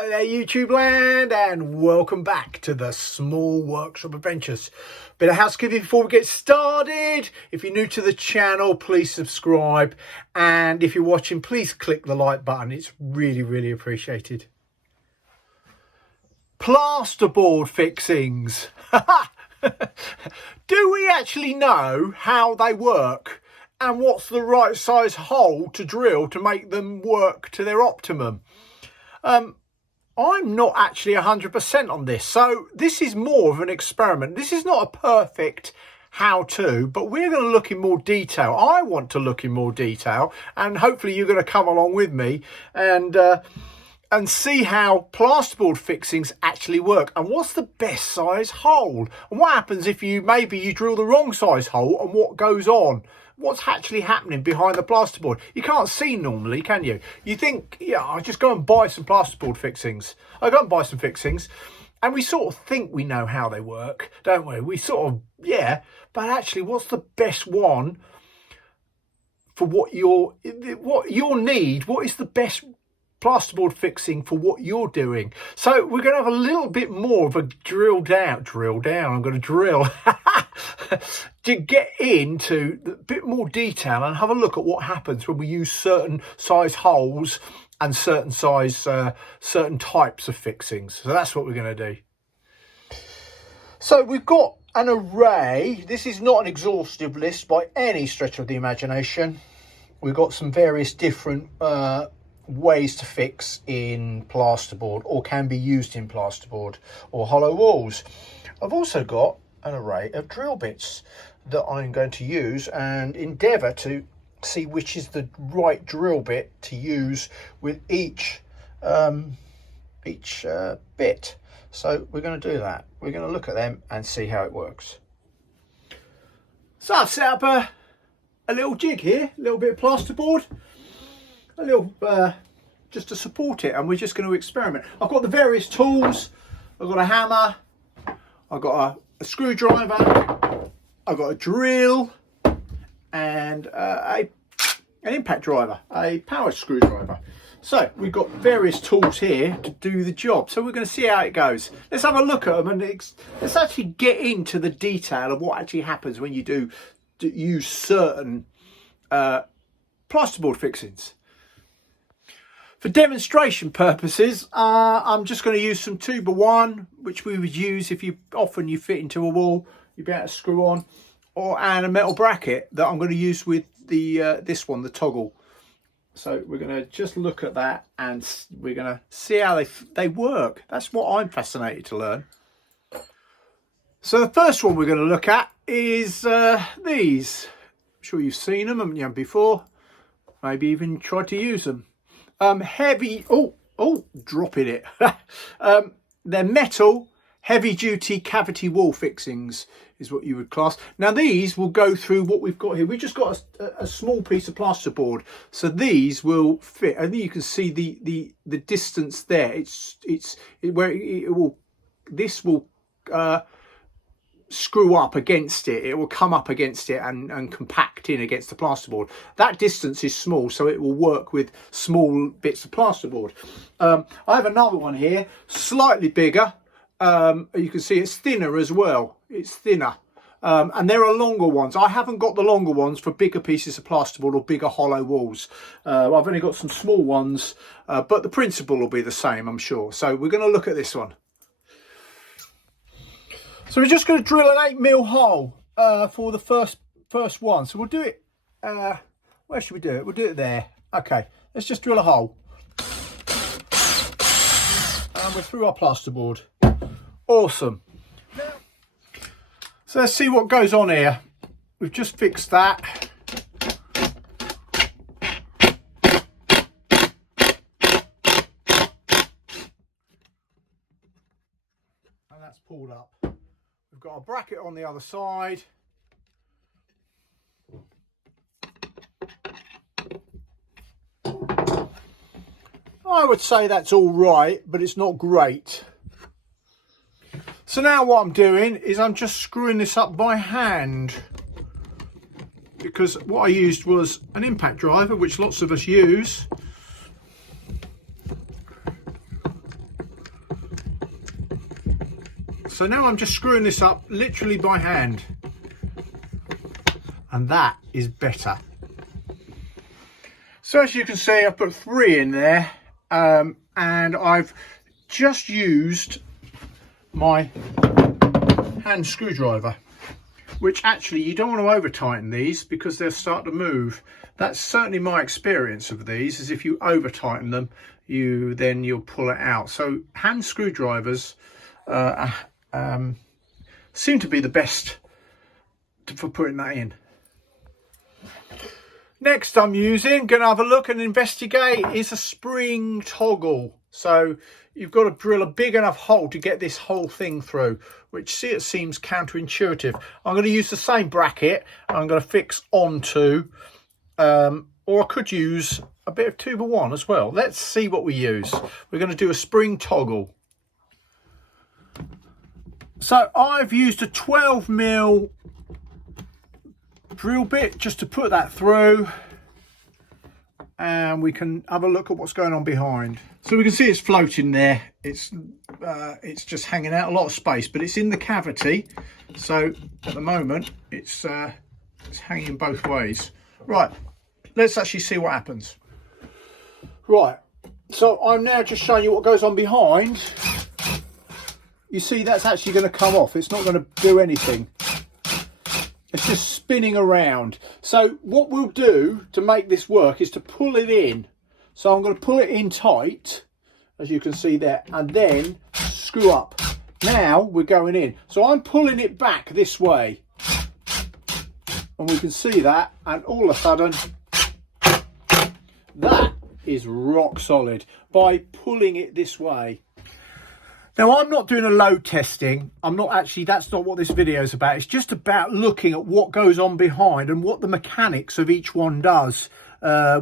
Hello there YouTube land, and welcome back to the Small Workshop Adventures. Bit of housekeeping before we get started. If you're new to the channel, please subscribe, and if you're watching, please click the like button. It's really appreciated. Plasterboard fixings. Do we actually know how they work and what's the right size hole to drill to make them work to their optimum? I'm not actually 100% on this, so this is more of an experiment. This is not a perfect how-to, but we're going to look in more detail. I want to look in more detail, and hopefully you're going to come along with me and see how plasterboard fixings actually work and what's the best size hole and what happens if maybe you drill the wrong size hole and what goes on. What's actually happening behind the plasterboard? You can't see normally, can you? You think, yeah, I'll just go and buy some plasterboard fixings. I go and buy some fixings, and we sort of think we know how they work, don't we? We sort of, yeah, but actually, what's the best one for what your need? What is the best plasterboard fixing for what you're doing? So we're going to have a little bit more of a drill down. I'm going to drill to get into a bit more detail and have a look at what happens when we use certain size holes and certain types of fixings. So that's what we're going to do. So we've got an array. This is not an exhaustive list by any stretch of the imagination. We've got some various different ways to fix in plasterboard, or can be used in plasterboard or hollow walls. I've also got an array of drill bits that I'm going to use and endeavour to see which is the right drill bit to use with each bit. So we're going to do that. We're going to look at them and see how it works. So I've set up a little jig here, a little bit of plasterboard, a little just to support it, and we're just going to experiment. I've got the various tools. I've got a hammer, I've got a screwdriver, I've got a drill, and an impact driver, a power screwdriver. So we've got various tools here to do the job. So we're going to see how it goes. Let's have a look at them and let's actually get into the detail of what actually happens when you do use certain plasterboard fixings. For demonstration purposes, I'm just going to use some 2x1, which we would use if you fit into a wall, you'd be able to screw on, and a metal bracket that I'm going to use with the this one, the toggle. So we're going to just look at that and we're going to see how they work. That's what I'm fascinated to learn. So the first one we're going to look at is these. I'm sure you've seen them, haven't you, before? Maybe even tried to use them. Heavy, dropping it. They're metal, heavy duty cavity wall fixings is what you would class. Now these will go through what we've got here. We've just got a small piece of plasterboard, so these will fit. I think you can see the distance there. This will screw up against it. It will come up against it and compact in against the plasterboard. That distance is small, so it will work with small bits of plasterboard. I have another one here, slightly bigger. You can see it's thinner as well. It's thinner. And there are longer ones. I haven't got the longer ones for bigger pieces of plasterboard or bigger hollow walls. I've only got some small ones, but the principle will be the same, I'm sure. So we're going to look at this one. So we're just going to drill an 8mm hole for the first one. So we'll do it, where should we do it? We'll do it there. Okay, let's just drill a hole. And we're through our plasterboard. Awesome. So let's see what goes on here. We've just fixed that. And that's pulled up. We've got a bracket on the other side. I would say that's all right, but it's not great. So now what I'm doing is I'm just screwing this up by hand, because what I used was an impact driver, which lots of us use. So now I'm just screwing this up literally by hand, and that is better. So as you can see, I've put 3 in there, and I've just used my hand screwdriver, which actually you don't want to over tighten these because they'll start to move. That's certainly my experience of these, is if you over tighten them, you'll pull it out. So hand screwdrivers seem to be the best for putting that in. Next I'm using, going to have a look and investigate, is a spring toggle. So you've got to drill a big enough hole to get this whole thing through, which it seems counterintuitive. I'm going to use the same bracket. I'm going to fix onto, or I could use a bit of 2x1 as well. Let's see what we use. We're going to do a spring toggle. So I've used a 12mm drill bit just to put that through, and we can have a look at what's going on behind. So we can see it's floating there. It's just hanging out a lot of space, but it's in the cavity. So at the moment it's hanging both ways. Right, let's actually see what happens. Right, so I'm now just showing you what goes on behind. You see that's actually going to come off. It's not going to do anything. It's just spinning around. So what we'll do to make this work is to pull it in. So I'm going to pull it in tight, as you can see there, and then screw up. Now we're going in. So I'm pulling it back this way, and we can see that, and all of a sudden that is rock solid by pulling it this way. Now, I'm not doing a load testing. That's not what this video is about. It's just about looking at what goes on behind and what the mechanics of each one does,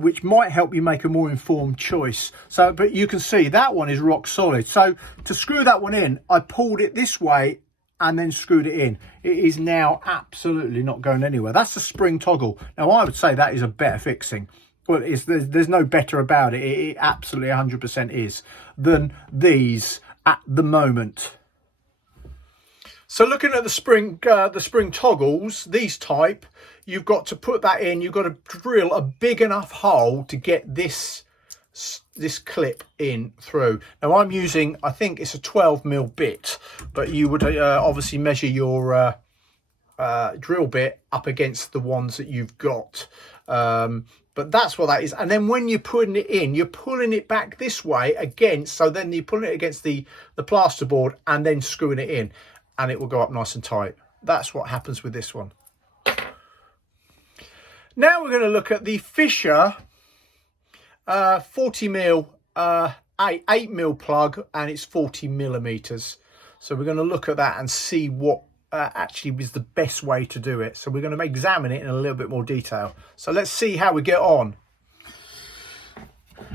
which might help you make a more informed choice. So, but you can see that one is rock solid. So to screw that one in, I pulled it this way and then screwed it in. It is now absolutely not going anywhere. That's the spring toggle. Now, I would say that is a better fixing. Well, there's no better about it. It absolutely 100% is than these at the moment. So looking at the spring toggles, these type, you've got to put that in. You've got to drill a big enough hole to get this clip in through. Now I'm using, I think it's a 12mm bit, but you would obviously measure your drill bit up against the ones that you've got. But that's what that is. And then when you're putting it in, you're pulling it back this way against, so then you're pulling it against the plasterboard and then screwing it in, and it will go up nice and tight. That's what happens with this one. Now we're going to look at the Fisher 40mm 8mm plug, and it's 40mm. So we're going to look at that and see what actually was the best way to do it. So we're going to examine it in a little bit more detail. So let's see how we get on.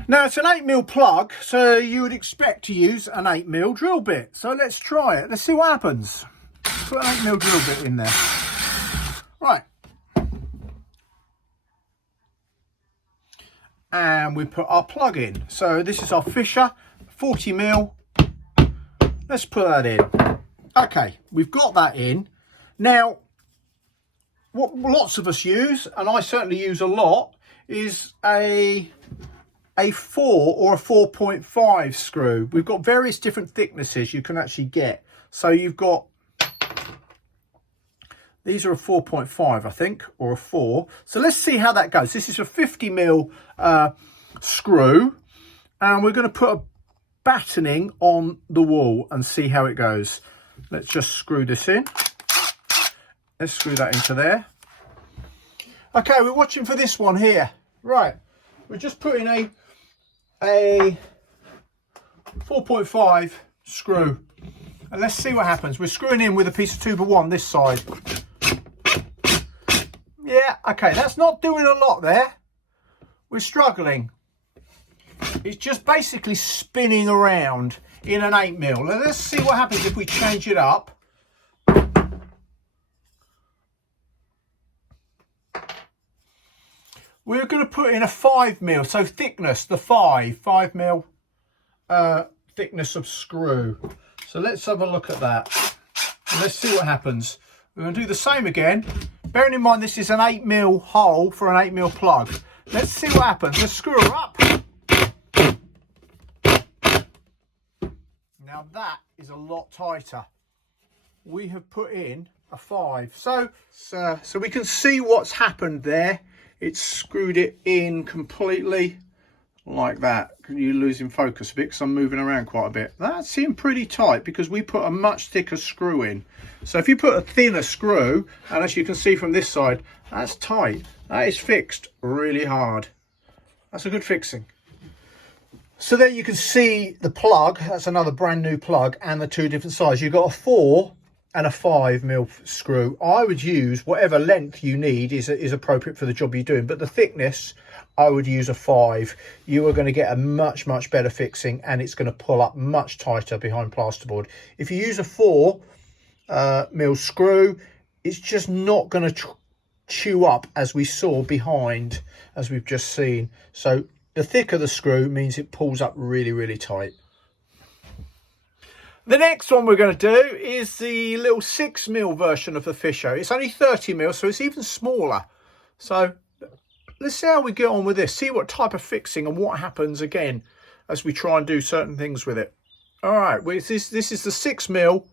Now it's an 8mm plug, so you would expect to use an 8mm drill bit. So let's try it. Let's see what happens. Put an 8mm drill bit in there. Right. And we put our plug in. So this is our Fisher 40mm. Let's put that in. Okay, we've got that in. Now, what lots of us use, and I certainly use a lot, is a 4 or a 4.5 screw. We've got various different thicknesses you can actually get. So you've got, these are a 4.5, I think, or a 4. So let's see how that goes. This is a 50mm screw, and we're going to put a battening on the wall and see how it goes. Let's just screw this in. Let's screw that into there. Okay, we're watching for this one here. Right, we're just putting a 4.5 screw, and let's see what happens. We're screwing in with a piece of 2x1 this side. Yeah, okay, that's not doing a lot there. We're struggling. It's just basically spinning around in an 8mm. Let's see what happens if we change it up. We're going to put in a 5mm, so thickness, the 5mm thickness of screw. So let's have a look at that. And let's see what happens. We're going to do the same again. Bearing in mind this is an 8mm hole for an 8mm plug. Let's see what happens. Let's screw her up. Now that is a lot tighter. We have put in a 5. So we can see what's happened there. It's screwed it in completely like that. You're losing focus a bit because I'm moving around quite a bit. That seemed pretty tight because we put a much thicker screw in. So if you put a thinner screw, and as you can see from this side, that's tight. That is fixed really hard. That's a good fixing. So there you can see the plug. That's another brand new plug, and the two different sizes. You've got a 4 and a 5mm screw. I would use whatever length you need is appropriate for the job you're doing, but the thickness, I would use a 5. You are going to get a much better fixing, and it's going to pull up much tighter behind plasterboard. If you use a 4mm screw, it's just not going to chew up, as we saw behind, as we've just seen. So the thicker the screw means it pulls up really tight. The next one we're going to do is the little 6mm version of the Fisher. It's only 30mm, so it's even smaller. So let's see how we get on with this. See what type of fixing and what happens again as we try and do certain things with it. All right, well, this is the 6mm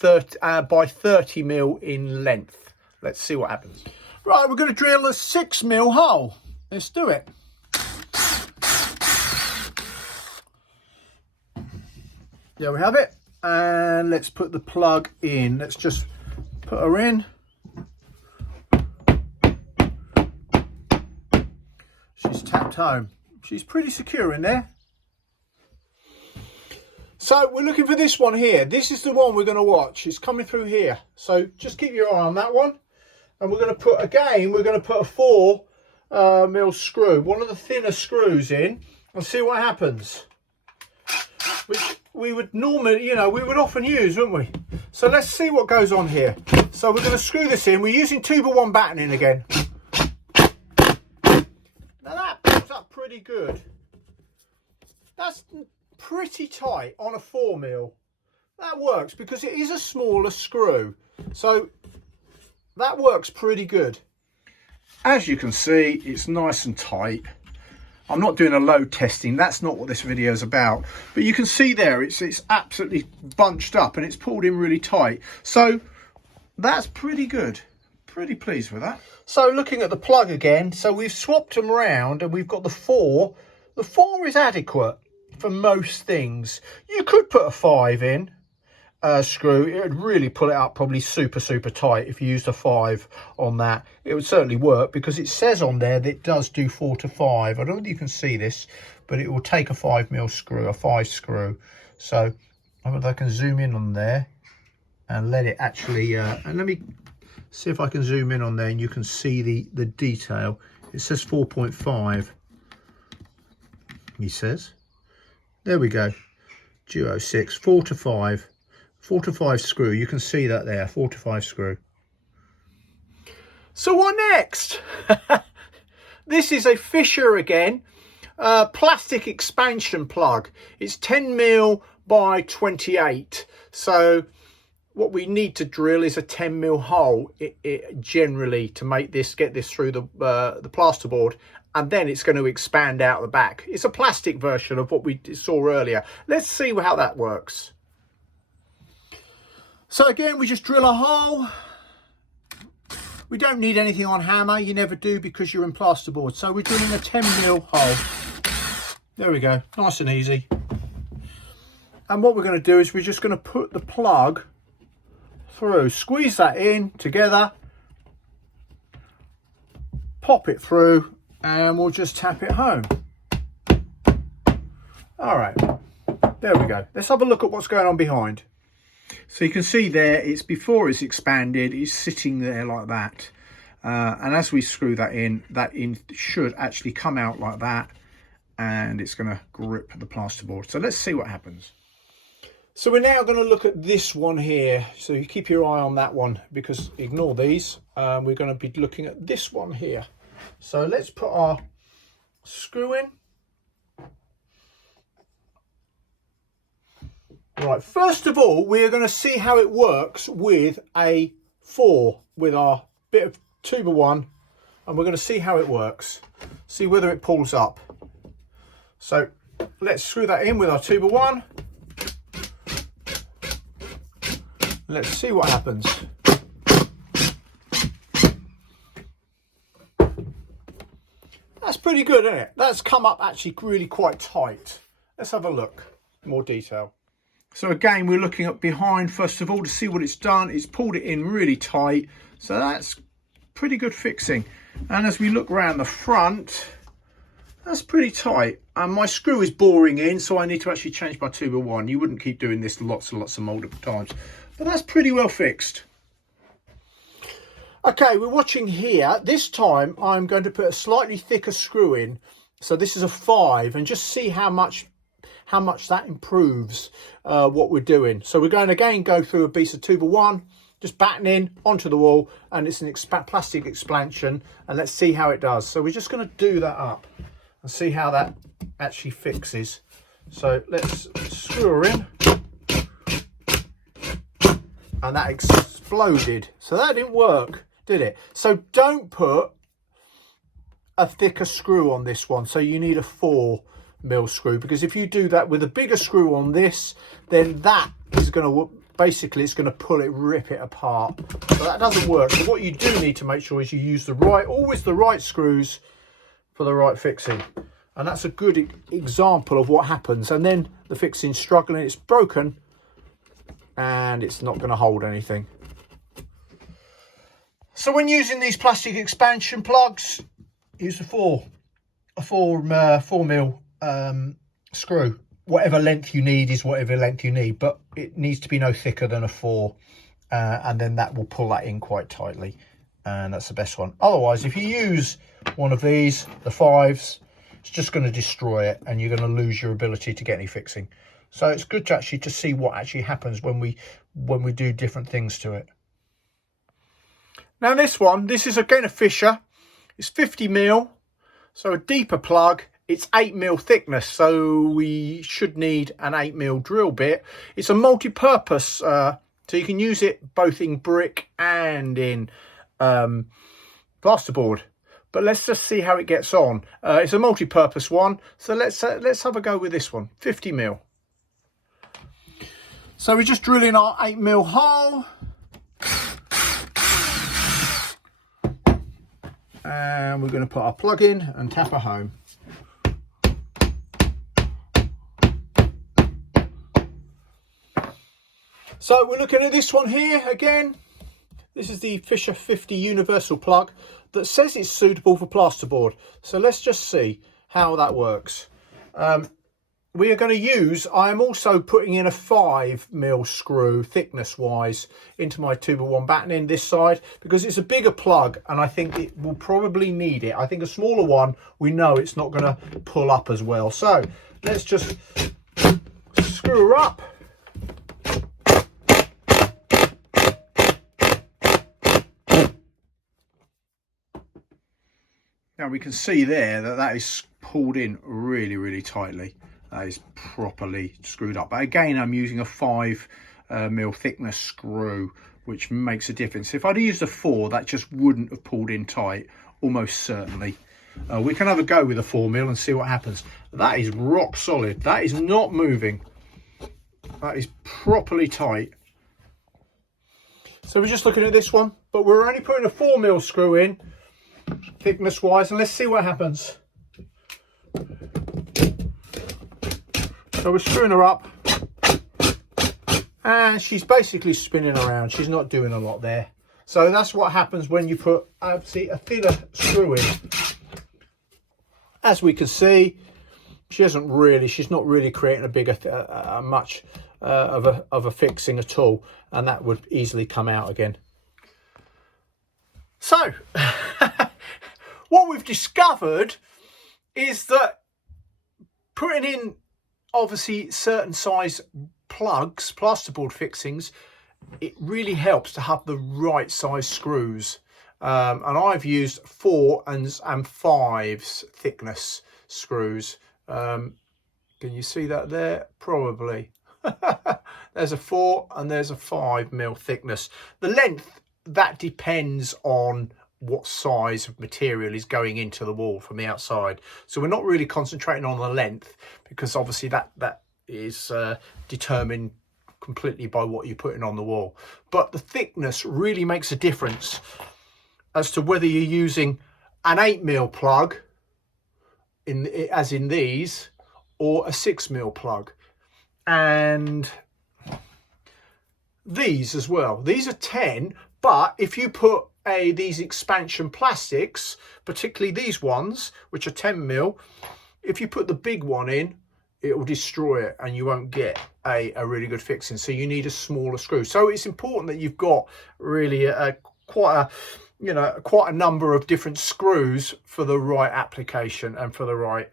by 30mm in length. Let's see what happens. Right, we're going to drill a 6mm hole. Let's do it. There we have it, and let's put the plug in. Let's just put her in. She's tapped home. She's pretty secure in there. So we're looking for this one here. This is the one we're going to watch. It's coming through here. So just keep your eye on that one. And we're going to put, again, we're going to put a 4mm screw, one of the thinner screws in, and see what happens. Which we would normally, you know, we would often use, wouldn't we? So let's see what goes on here. So we're going to screw this in. We're using 2x1 battening again. Now that pulls up pretty good. That's pretty tight on a 4mm. That works because it is a smaller screw. So that works pretty good. As you can see, it's nice and tight. I'm not doing a load testing, that's not what this video is about, but you can see there it's absolutely bunched up and it's pulled in really tight. So that's pretty good, pretty pleased with that. So looking at the plug again, so we've swapped them around and we've got the 4. The 4 is adequate for most things. You could put a 5 in screw. It would really pull it up probably super tight. If you used a 5 on that, it would certainly work because it says on there that it does do 4 to 5. I don't know if you can see this, but it will take a 5mm screw, a 5 screw. So I wonder if I can zoom in on there and let it actually and let me see if I can zoom in on there and you can see the detail. It says 4.5. he says. There we go, Duo 6, 4 to 5. 4 to 5 screw, you can see that there, 4 to 5 screw. So what next? This is a Fisher again, plastic expansion plug. It's 10mm by 28. So what we need to drill is a 10mm hole generally to make this, get this through the plasterboard, and then it's going to expand out the back. It's a plastic version of what we saw earlier. Let's see how that works. So again, we just drill a hole. We don't need anything on hammer. You never do because you're in plasterboard. So we're drilling a 10mm hole. There we go, nice and easy. And what we're going to do is we're just going to put the plug through, squeeze that in together, pop it through, and we'll just tap it home. All right, there we go. Let's have a look at what's going on behind. So you can see there, it's before it's expanded, it's sitting there like that. And as we screw that in should actually come out like that, and it's going to grip the plasterboard. So let's see what happens. So we're now going to look at this one here. So you keep your eye on that one because ignore these. We're going to be looking at this one here. So let's put our screw in. Right, first of all, we're going to see how it works with a 4, with our bit of 2x1, and we're going to see how it works, see whether it pulls up. So let's screw that in with our 2x1. Let's see what happens. That's pretty good, isn't it? That's come up actually really quite tight. Let's have a look, more detail. So again, we're looking up behind first of all to see what it's done. It's pulled it in really tight. So that's pretty good fixing. And as we look around the front, that's pretty tight. And my screw is boring in, so I need to actually change my 2x1. You wouldn't keep doing this lots and lots of multiple times. But that's pretty well fixed. Okay, we're watching here. This time I'm going to put a slightly thicker screw in. So this is a 5, and just see how much that improves what we're doing. So we're going to again go through a piece of 2x1, just battening onto the wall, and it's an plastic expansion, and let's see how it does. So we're just going to do that up and see how that actually fixes. So let's screw her in. And that exploded. So that didn't work, did it? So don't put a thicker screw on this one. So you need a 4mm screw, because if you do that with a bigger screw on this, then that is going to, basically it's going to pull it, rip it apart. So that doesn't work. So what you do need to make sure is you use always the right screws for the right fixing. And that's a good example of what happens. And then the fixing's struggling, it's broken, and it's not going to hold anything. So when using these plastic expansion plugs, use a 4mm screw. Whatever length you need is whatever length you need, but it needs to be no thicker than a 4, and then that will pull that in quite tightly, and that's the best one. Otherwise, if you use one of these, the 5s, it's just going to destroy it, and you're going to lose your ability to get any fixing. So it's good to actually see what actually happens when we do different things to it. Now this is again a Fisher. It's 50mm, so a deeper plug. It's 8mm thickness, so we should need an 8mm drill bit. It's a multi-purpose, so you can use it both in brick and in plasterboard. But let's just see how it gets on. It's a multi-purpose one, so let's have a go with this one, 50mm. So we're just drilling our 8mm hole. And we're going to put our plug in and tap her home. So we're looking at this one here again. This is the Fisher 50 universal plug that says it's suitable for plasterboard. So let's just see how that works. We are going to use, I'm also putting in a 5mm screw thickness wise into my 2x1 battening this side, because it's a bigger plug and I think it will probably need it. I think a smaller one, we know it's not going to pull up as well. So let's just screw her up. Now we can see there that is pulled in really, really tightly. That is properly screwed up. But again, I'm using a 5mm thickness screw, which makes a difference. If I'd used a 4, that just wouldn't have pulled in tight, almost certainly. We can have a go with a 4mm and see what happens. That is rock solid. That is not moving. That is properly tight. So we're just looking at this one, but we're only putting a 4mm screw in, thickness wise, and let's see what happens. So we're screwing her up, and she's basically spinning around. She's not doing a lot there. So that's what happens when you put obviously a thinner screw in. As we can see, she's not really creating a bigger, much of a fixing at all, and that would easily come out again. So what we've discovered is that putting in obviously certain size plugs, plasterboard fixings, it really helps to have the right size screws. And I've used 4 and 5s thickness screws. Can you see that there? Probably. there's a 4 and there's a 5mm thickness. The length, that depends on what size of material is going into the wall from the outside. So we're not really concentrating on the length, because obviously that is determined completely by what you're putting on the wall. But the thickness really makes a difference as to whether you're using an 8mm plug, as in these, or a 6mm plug. And these as well, these are 10, but if you put these expansion plastics, particularly these ones which are 10mm, if you put the big one in, it will destroy it and you won't get a really good fixing. So you need a smaller screw. So it's important that you've got really quite a number of different screws for the right application and for the right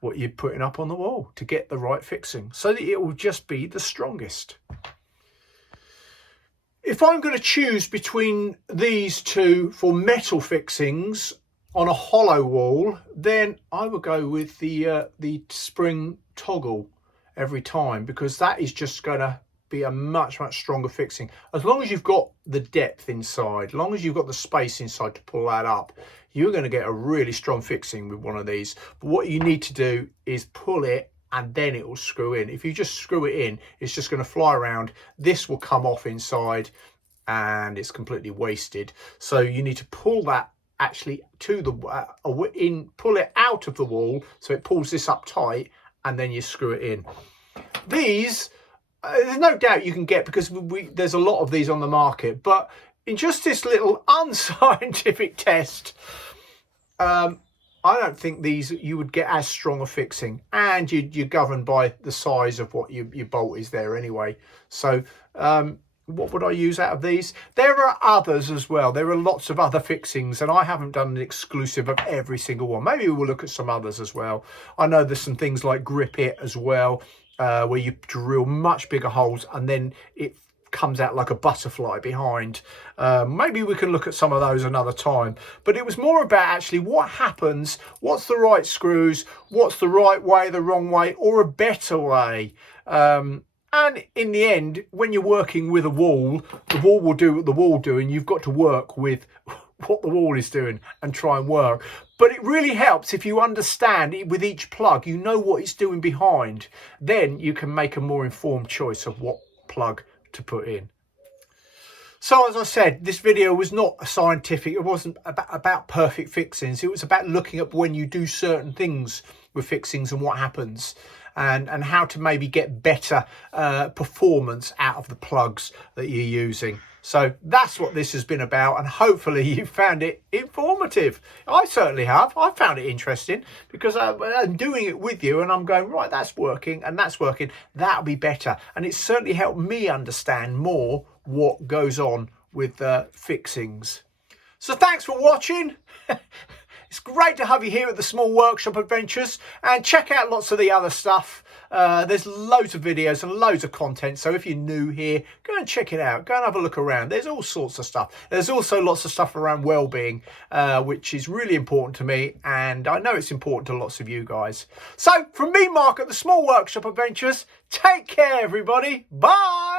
what you're putting up on the wall to get the right fixing, so that it will just be the strongest. If I'm going to choose between these two for metal fixings on a hollow wall, then I would go with the spring toggle every time, because that is just going to be a much stronger fixing. As long as you've got the depth inside, as long as you've got the space inside to pull that up, you're going to get a really strong fixing with one of these. But what you need to do is pull it and then it will screw in. If you just screw it in, it's just going to fly around. This will come off inside and it's completely wasted. So you need to pull that actually to the pull it out of the wall, so it pulls this up tight, and then you screw it in. These there's no doubt you can get, because there's a lot of these on the market, but in just this little unscientific test, I don't think these you would get as strong a fixing, and you're governed by the size of what your bolt is there anyway. So what would I use out of these? There are others as well. There are lots of other fixings, and I haven't done an exclusive of every single one. Maybe we'll look at some others as well. I know there's some things like Grip It as well, where you drill much bigger holes and then it comes out like a butterfly behind. Maybe we can look at some of those another time. But it was more about actually what happens, what's the right screws, what's the right way, the wrong way, or a better way. And in the end, when you're working with a wall, the wall will do what the wall do, and you've got to work with what the wall is doing and try and work. But it really helps if you understand it with each plug, you know what it's doing behind. Then you can make a more informed choice of what plug to put in. So as I said, this video was not scientific. It wasn't about perfect fixings. It was about looking at when you do certain things with fixings and what happens, and how to maybe get better performance out of the plugs that you're using. So that's what this has been about, and hopefully you found it informative. I certainly have. I found it interesting, because I'm doing it with you and I'm going, right, that's working and that's working. That'll be better. And it's certainly helped me understand more what goes on with fixings. So thanks for watching. It's great to have you here at the Small Workshop Adventures, and check out lots of the other stuff. There's loads of videos and loads of content, so if you're new here, go and check it out. Go and have a look around. There's all sorts of stuff. There's also lots of stuff around well-being, which is really important to me, and I know it's important to lots of you guys. So from me, Mark, at the Small Workshop Adventures, take care everybody. Bye.